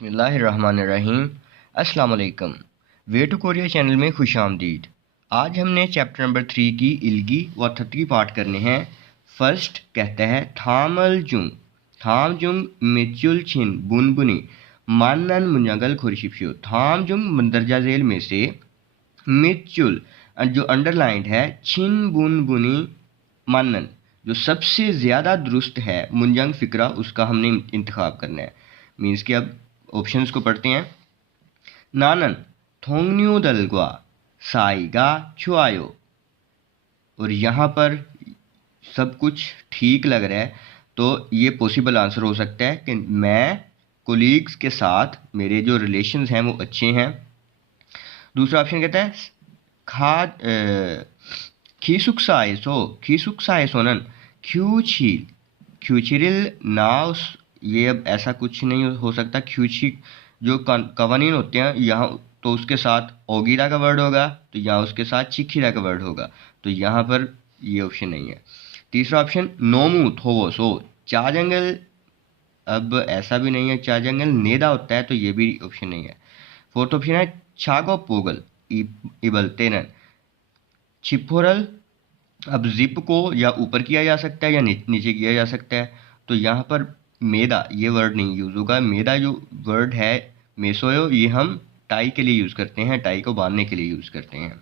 बिस्मिल्लाहिर्रहमानिर्रहीम। अस्सलाम वालेकुम। वे टू कोरिया चैनल में खुश आमदीद। आज हमने चैप्टर नंबर 3 की इल्गी व थत्ती पाठ करने हैं। फर्स्ट कहता है थाम जुंग मिचुल छिन बुनबुनी मानन मुंजंगल खुरशिपशु। थाम जुंग मंदरजा झेल में से मिचुल जो अंडरलाइंड है, छिन बुनबुनी मानन जो सबसे ज़्यादा दुरुस्त है, मुंजंग फिक्रा उसका हमने इंतखाब करना है। मीन्स कि अब ऑप्शंस को पढ़ते हैं। नानन थोंगन्यू दलगवा साइगा छुआयो। और यहाँ पर सब कुछ ठीक लग रहा है, तो ये पॉसिबल आंसर हो सकता है कि मैं कोलीग्स के साथ मेरे जो रिलेशंस हैं वो अच्छे हैं। दूसरा ऑप्शन कहता है खीसुक्साएसोनन ख्यूचिरिल नाउस। ये अब ऐसा कुछ नहीं हो सकता। ख्यूची जो कवानीन होते हैं यहाँ, तो उसके साथ ओगीरा का वर्ड होगा, तो यहाँ उसके साथ चिखीरा का वर्ड होगा, तो यहाँ पर ये ऑप्शन नहीं है। तीसरा ऑप्शन नोमू थोवोसो चाजंगल, अब ऐसा भी नहीं है, चाजंगल नेदा होता है, तो ये भी ऑप्शन नहीं है। फोर्थ ऑप्शन है छागो पोगल इबलतेनन छिपोरल। अब जिप को या ऊपर किया जा सकता है या नीचे किया जा सकता है, तो यहाँ पर मेदा ये वर्ड नहीं यूज़ होगा। मेदा जो वर्ड है मेसोयो, ये हम टाई के लिए यूज़ करते हैं, टाई को बांधने के लिए यूज़ करते हैं।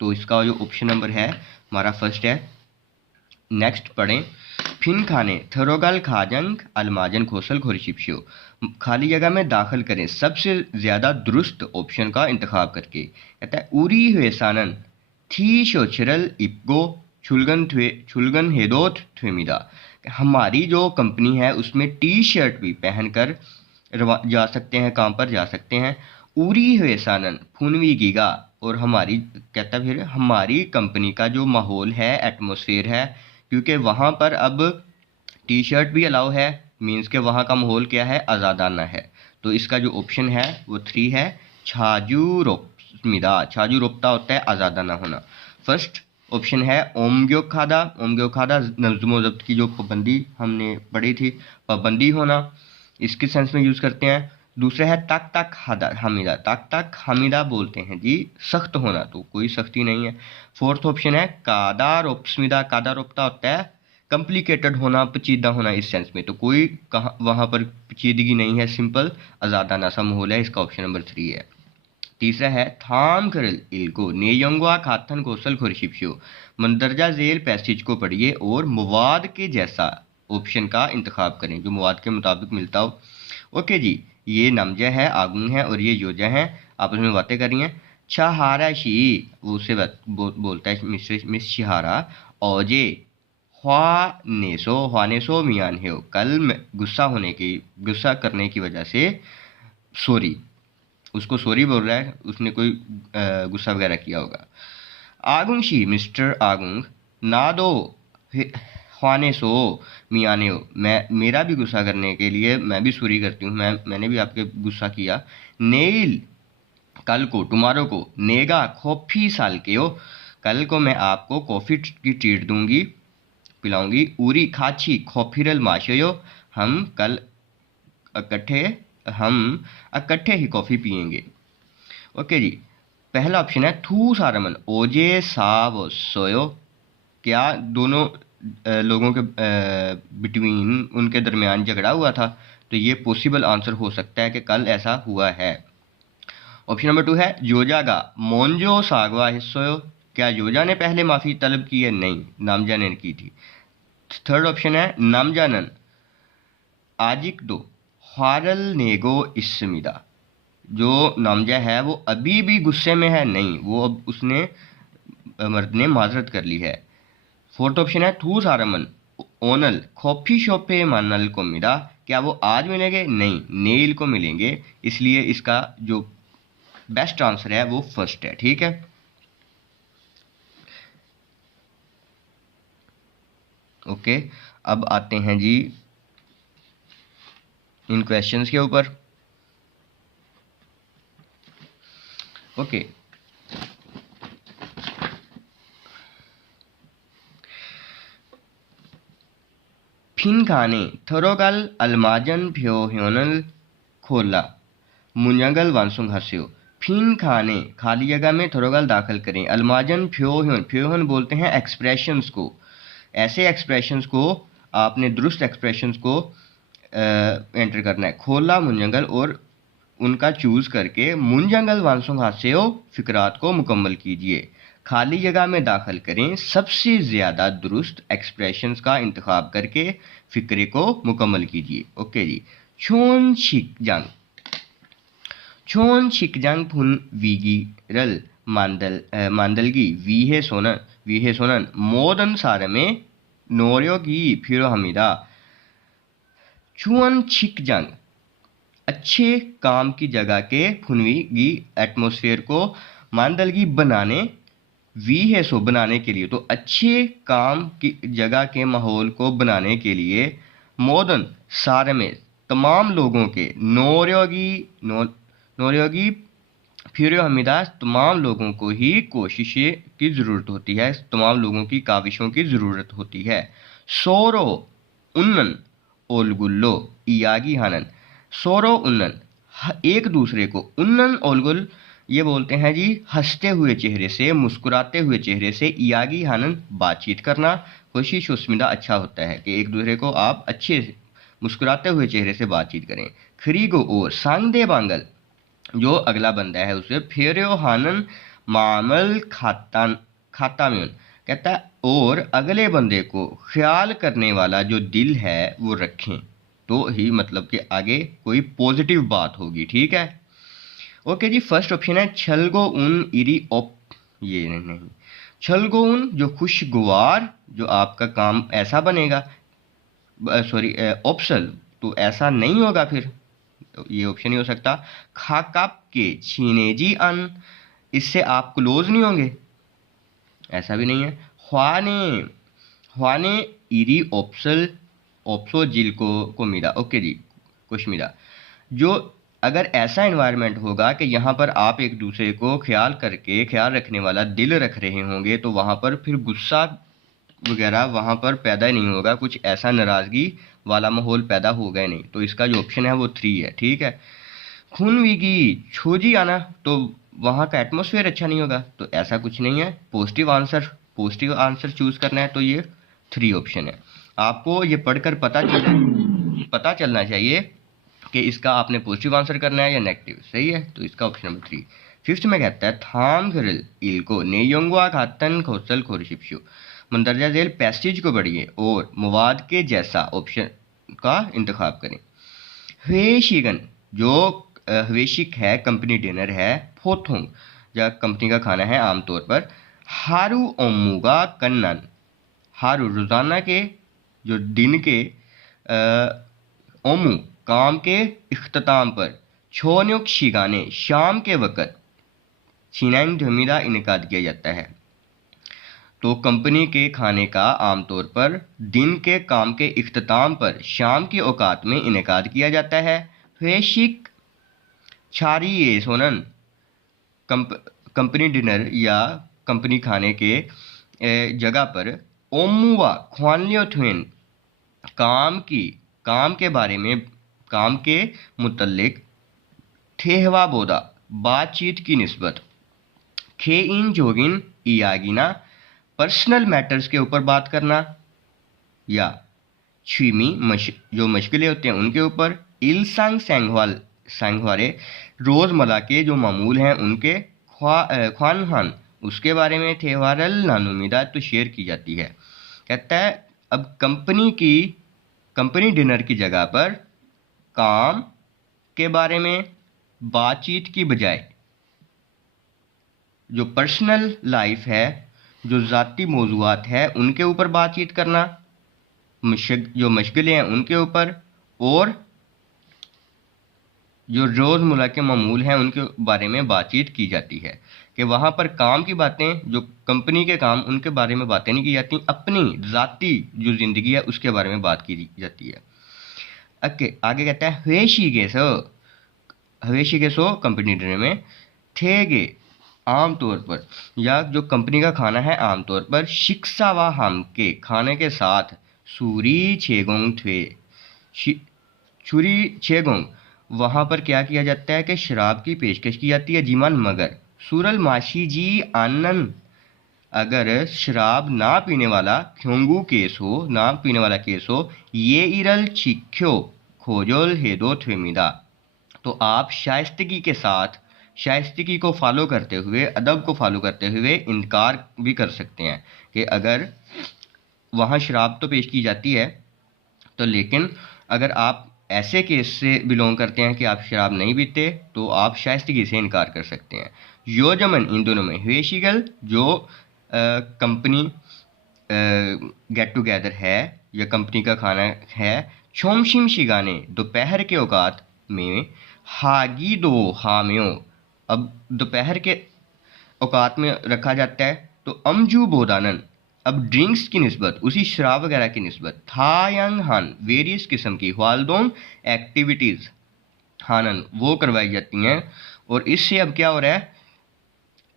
तो इसका जो ऑप्शन नंबर है हमारा फर्स्ट है। नेक्स्ट पढ़ें। फिन खाने थरोगल खाजंग अलमाजन खोसल खोरिशिप्शियो। खाली जगह में दाखिल करें सबसे ज़्यादा दुरुस्त ऑप्शन का इंतखाब करके। कहता है उरी हुए सानन थी शोचरल इप्गो छुलगन हेदोथ थ्वेमिदा। हमारी जो कंपनी है उसमें टी शर्ट भी पहनकर जा सकते हैं, काम पर जा सकते हैं। उरी हुए सानन फुनवी गीगा। और हमारी कहता फिर हमारी कंपनी का जो माहौल है, एटमॉस्फेयर है, क्योंकि वहाँ पर अब टी शर्ट भी अलाउ है, मीन्स के वहाँ का माहौल क्या है, आज़ादाना है। तो इसका जो ऑप्शन है वो 3 है, छाजू रोपमिदा। छाजू रोपता होता है आज़ादाना होना। फर्स्ट ऑप्शन है ओमग्यो खादा नज़्म ज़ब्त की जो पाबंदी हमने पढ़ी थी, पाबंदी होना, इसके सेंस में यूज़ करते हैं। दूसरा है ताक हमीदा बोलते हैं जी, सख्त होना, तो कोई सख्ती नहीं है। फोर्थ ऑप्शन है कादारोप्समिदा। कादारोप्ता होता है कॉम्प्लिकेटेड होना, पेचीदा होना, इस सेंस में तो कोई कहाँ वहाँ पर पेचीदगी नहीं है, सिंपल आज़ादाना सा माहौल है। इसका ऑप्शन नंबर 3 है। तीसरा है थाम करल इल्को नेयंगवा खाथन कोसल खुरशिप्शो। मंदरजा झेल पैसेज को पढ़िए और मवाद के जैसा ऑप्शन का इंतखाब करें जो मवाद के मुताबिक मिलता हो। ओके जी, ये नमजा है, आगुंग है और ये योजा है, आपस में बातें कर रही हैं। छहारा शी वो उससे बोलता है मिस शिहारा। औजे ख्वानेसो मियान है, कल गुस्सा करने की वजह से सॉरी, उसको सॉरी बोल रहा है, उसने कोई गुस्सा वगैरह किया होगा। आगुंग शी मिस्टर आगुंग नादो ख्वाने सो मियाने हो, मैं मेरा भी गुस्सा करने के लिए मैं भी सॉरी करती हूँ, मैंने भी आपके गुस्सा किया। नेल कल को, टुमारो को, नेगा कॉफ़ी साल के हो, कल को मैं आपको कॉफ़ी की ट्रीट दूंगी, पिलाऊंगी। उरी खाची कॉफीरल माशयो, हम कल इकट्ठे हम इकट्ठे ही कॉफ़ी पियेंगे। ओके जी, पहला ऑप्शन है थू सारमन ओजे साव सोयो। क्या दोनों लोगों के बिटवीन, उनके दरमियान झगड़ा हुआ था, तो ये पॉसिबल आंसर हो सकता है कि कल ऐसा हुआ है। ऑप्शन नंबर 2 है योजागा मोन्जो सागवा हिस्सोयो। क्या योजा ने पहले माफ़ी तलब की है? नहीं, नामजा ने की थी। थर्ड ऑप्शन है नामजानन आजिक दो ख्वारल नेगो इस्मिदा। जो नामजा है वो अभी भी गुस्से में है, नहीं, वो अब उसने मर्द ने माजरत कर ली है। फोर्थ ऑप्शन है थू सारमन ओनल कॉफी शॉपे मानल को मिला। क्या वो आज मिलेंगे? नहीं, नेल को मिलेंगे। इसलिए इसका जो बेस्ट आंसर है वो फर्स्ट है। ठीक है, ओके। अब आते हैं जी इन क्वेश्चंस के ऊपर। ओके, फिन खाने थरोगल अलमाजन फ्योनल खोला। मुंजंगल वानसुंग हस्यो। फिन खाने खाली जगह में थोरोगल दाखिल करें। अलमाजन फ्योहन, फ्योहन बोलते हैं एक्सप्रेशंस को, ऐसे एक्सप्रेशंस को आपने दुरुस्त एक्सप्रेशंस को एंटर करना है। खोला मुंजंगल और उनका चूज करके मुंजंगल वानसुंग हास्यो फिक्रात को मुकम्मल कीजिए। खाली जगह में दाखिल करें सबसे ज़्यादा दुरुस्त एक्सप्रेशंस का इंतखाब करके फिक्रे को मुकम्मल कीजिए। ओके जी। छोन शिकजंग, छोन शिकजंग फुन वीगी रल मांदलगी वीहे सोनन मोदन सारे में नोर्योगी फिरो हमीदा। छुअन छिकजंग अच्छे काम की जगह के फुनवीगी एटमॉस्फेयर को मांदलगी बनाने, वी है सो बनाने के लिए, तो अच्छे काम की जगह के माहौल को बनाने के लिए मोदन सारे में तमाम लोगों के नोर्योगी फिर हमीदा तमाम लोगों को ही कोशिशें की ज़रूरत होती है, तमाम लोगों की काविशों की ज़रूरत होती है। सोरो उन्नन ओलगुल्लो इयागी हनन, सोरो उन्नन एक दूसरे को, उन्नन ओलगुल ये बोलते हैं जी हंसते हुए चेहरे से, मुस्कुराते हुए चेहरे से, इयागी हनन बातचीत करना, खुशी शुस्मिदा अच्छा होता है कि एक दूसरे को आप अच्छे से मुस्कुराते हुए चेहरे से बातचीत करें। खरीगो और सांगदे बांगल जो अगला बंदा है उसे फेरो हानन मामल खाता में कहता है और अगले बंदे को ख्याल करने वाला जो दिल है वो रखें, तो ही मतलब कि आगे कोई पॉजिटिव बात होगी। ठीक है, ओके जी। फर्स्ट ऑप्शन है छलगो उन इरी ओप, ये नहीं, छलगो उन जो खुशगवार, जो आपका काम ऐसा बनेगा, सॉरी ऑप्शन तो ऐसा नहीं होगा, फिर तो ये ऑप्शन नहीं हो सकता। खाकाप के छीनेजी अन, इससे आप क्लोज नहीं होंगे, ऐसा भी नहीं है। ख्वाने ख्वाने इरी ऑप्सल ऑप्सो जिल को मिला। ओके जी, कुछ मिला। जो अगर ऐसा एनवायरनमेंट होगा कि यहाँ पर आप एक दूसरे को ख्याल करके ख्याल रखने वाला दिल रख रहे होंगे, तो वहाँ पर फिर गुस्सा वगैरह वहाँ पर पैदा ही नहीं होगा, कुछ ऐसा नाराज़गी वाला माहौल पैदा होगा ही नहीं। तो इसका जो ऑप्शन है वो 3 है। ठीक है। खूनवीगी छोजी आना, तो वहाँ का एटमॉस्फेयर अच्छा नहीं होगा, तो ऐसा कुछ नहीं है। पॉजिटिव आंसर चूज करना है, तो ये 3 ऑप्शन है। आपको ये पढ़कर पता चलना चाहिए कि इसका आपने पॉजिटिव आंसर करना है या नेगेटिव। सही है, तो इसका ऑप्शन नंबर 3। फिफ्थ में कहता है थाम घरल इल्को नेयोंगवा खातन खोसल खोरशिप्शु, मंदरजा झेल पैसेज को बढ़िए और मवाद के जैसा ऑप्शन का इंतखाब करें। हवेशिगन जो हवेशिक है, कंपनी डिनर है। फोथोंग या कंपनी का खाना है आमतौर पर। हारू ओमुगा कन्नन, हारू रोजाना के, जो दिन के, ओमू काम के इख्तिताम पर, छोन्युक शिगाने शाम के वक़्त, छिनांग धमीरा इनकाद किया जाता है। तो कंपनी के खाने का आमतौर पर दिन के काम के इख्तिताम पर शाम की औकात में इनेकाद किया जाता है। फेशिक छारी ये सोनन कंपनी डिनर या कंपनी खाने के जगह पर ओमुआ ख्वानलियो थुन काम के बारे में, काम के मुतल्लिक ठेहवा बोदा बातचीत की निस्बत। खे इन जोगिन इयागिना पर्सनल मैटर्स के ऊपर बात करना, या छीमी जो मुश्किलें होते हैं उनके ऊपर। इलसंग सांगवारे रोज़मर्रा के जो मामूल हैं उनके। ख्वानहान उसके बारे में। थेवारल नानुमिदा तो शेयर की जाती है। कहता है अब कंपनी डिनर की जगह पर काम के बारे में बातचीत की बजाय जो पर्सनल लाइफ है, जो ज़ाती मौज़ूआत है उनके ऊपर बातचीत करना, जो मशगलें हैं उनके ऊपर, और जो रोज़मर्रा के मामूल हैं उनके बारे में बातचीत की जाती है। कि वहाँ पर काम की बातें, जो कंपनी के काम, उनके बारे में बातें नहीं की जाती, अपनी ज़ाती जो ज़िंदगी है उसके बारे में बात की जाती है। आगे कहता है हवेशी के सो कंपनी डिनर में। थे आमतौर पर, या जो कंपनी का खाना है आमतौर पर शिक्षा व हम के खाने के साथ छुरी छेगोंग वहाँ पर क्या किया जाता है कि शराब की पेशकश की जाती है जीमान, मगर सूरल माशी जी आनंद, अगर शराब ना पीने वाला ख्योंगू केस हो, ना पीने वाला केस हो, ये इरल चिक्यो खोजोल हेदो थेमिदा, तो आप शाइस्तगी के साथ, शाइस्तगी को फॉलो करते हुए, अदब को फॉलो करते हुए इनकार भी कर सकते हैं कि अगर वहाँ शराब तो पेश की जाती है, तो लेकिन अगर आप ऐसे केस से बिलोंग करते हैं कि आप शराब नहीं पीते, तो आप शाइस्तगी से इनकार कर सकते हैं। योजमन इन दोनों में हुएशिगल जो कंपनी गेट टुगेदर है या कंपनी का खाना है, छोमशिम शिगाने दोपहर के औकात में, हागी दो हाम्यो, अब दोपहर के औकात में रखा जाता है, तो अमजू बोदानन, अब ड्रिंक्स की निस्बत, उसी शराब वगैरह की निस्बत, थायंग हान, वेरियस किस्म की वालदोंग एक्टिविटीज़ हानन वो करवाई जाती हैं। और इससे अब क्या हो रहा है,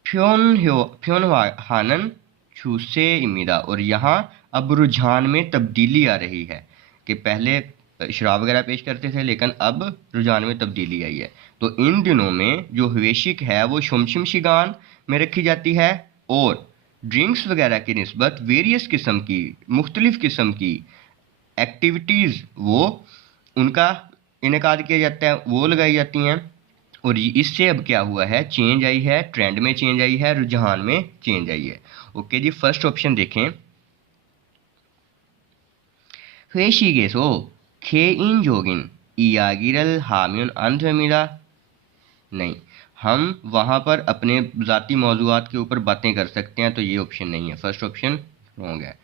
फ्योन हानन छूसे इमिदा, और यहाँ अब रुझान में तब्दीली आ रही है कि पहले शराब वगैरह पेश करते थे, लेकिन अब रुझान में तब्दीली आई है। तो इन दिनों में जो हवेशिक है वो शुमशुम शिगान में रखी जाती है, और ड्रिंक्स वगैरह की निस्बत वेरियस किस्म की, मुख्तलिफ किस्म की एक्टिविटीज़ वो उनका इनेकाद किया जाता है, वो लगाई जाती हैं। और इससे अब क्या हुआ है, चेंज आई है, ट्रेंड में चेंज आई है, रुझान में चेंज आई है। ओके जी, फर्स्ट ऑप्शन देखें, 회식에서 개인적인 이야기를 하면 안 됩니다। नहीं, हम वहाँ पर अपने ज़ाती मौज़ूआत के ऊपर बातें कर सकते हैं, तो ये ऑप्शन नहीं है, फर्स्ट ऑप्शन रॉन्ग है।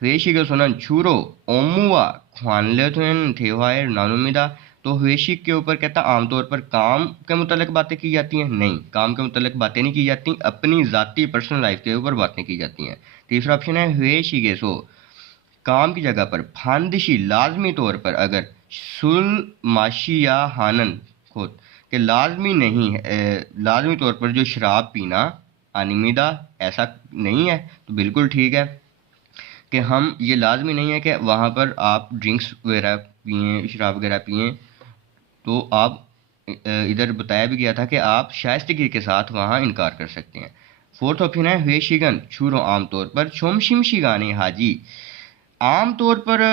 회식에서는 주로 업무와 관련된 대화를 나눕니다। तो 회식 के ऊपर कहता आमतौर पर काम के मुतल्लिक बातें की जाती हैं, नहीं, काम के मुतल्लिक बातें नहीं की जाती, अपनी ज़ाती पर्सनल लाइफ के ऊपर बातें की जाती हैं। तीसरा ऑप्शन है 회식에서, काम की जगह पर फांदिशी लाजमी तौर पर, अगर सुल माशी या हानन खुद के लाजमी नहीं है, लाजमी तौर पर जो शराब पीना अनिमिदा ऐसा नहीं है, तो बिल्कुल ठीक है कि हम, ये लाजमी नहीं है कि वहाँ पर आप ड्रिंक्स वगैरह पिएँ, शराब वगैरह पिएँ, तो आप इधर बताया भी गया था कि आप शाइस्तगी के साथ वहाँ इनकार कर सकते हैं। फोर्थ ऑप्शन है वेशिगन छूरो आमतौर पर शोमशिम शिगाने हाजी, आमतौर पर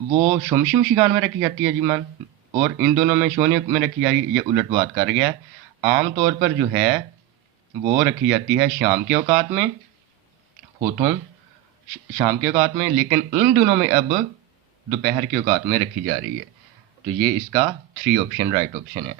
वो शोमशिम शिगान में रखी जाती है जी मान, और इन दोनों में शोनियत में रखी जा रही है, ये उलट बात कर गया है। आमतौर पर जो है वो रखी जाती है शाम के औकात में, होठों शाम के औकात में, लेकिन इन दोनों में अब दोपहर के औकात में रखी जा रही है। तो ये इसका 3 ऑप्शन राइट ऑप्शन है।